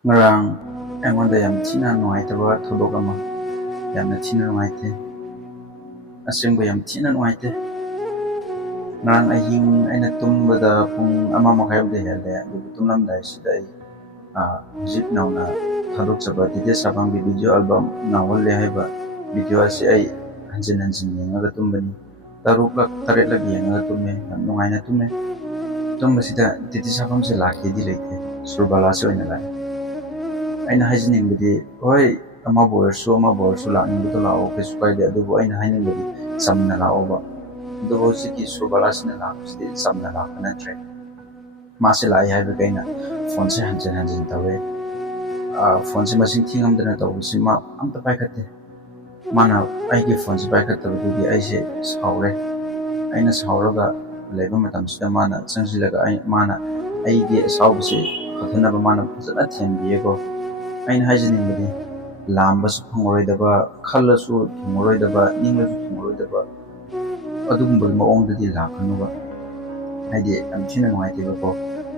ngarang aingwanda yam thina nungaitaba thodok ama yamna thina nungaite asngba yam thina nungaite ngarang ahing aina tumbada pung ama makai de hele adubu tumlamdai sida ai hujik nauna thadok chaba Tete sapam gi video album nawalle haiba video asi ai hanjin hanjin yengaga tumbani taruk taret lak yengaga tumme yam nungaina tumme tumbasida Tete sapam se lakhe di leite surbala se oina lai aina hajiningbudi hoi ama boyarsu lakningbudo lao kesu kaide adubu aina hainimbudi samna laoba adubu siki surbalasina lakusidi samna lakana tre mase lai haiba kaina phone se hanjin hanjin tawe phone se masing thingamdana tawbisi ma amta paikate mana aigi phone se paikatabudigi aise saure aina sauraga leba matamsida mana changsilaga mana aigi saubisi khathanaba mana fazana thenbiyego aina hajiningbudi lambasu phangoroidaba khallasu thungoroidaba ninglasu thungoroidaba adugumba maongdadi lakhanuba haidi am thina nungaiteba ko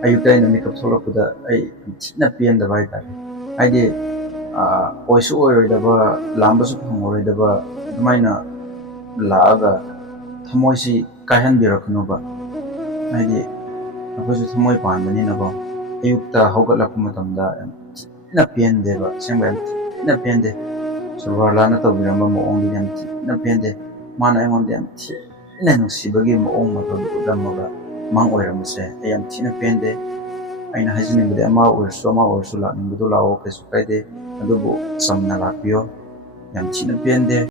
ayukta aina makeup tholakpuda ai thina pendaba haitare haidi oisu oiroidaba lambasu phangoroidaba adumaina laaga thamoisi kaihanbirakhanuba haidi akoisu thamoi panbanina ko ayukta haugatlakpa matamda thina pendeba sengba yam thina pende surbarlana tawbiramba maongdi yam thina pende mana aingonda yam thina nungsibagi maong matod udamaga mang oiramase ai yam thina pende aina hajiningbudi ama oirsu lakningbudo lao kesu kaide adubu samna lakpiyo yam thina pende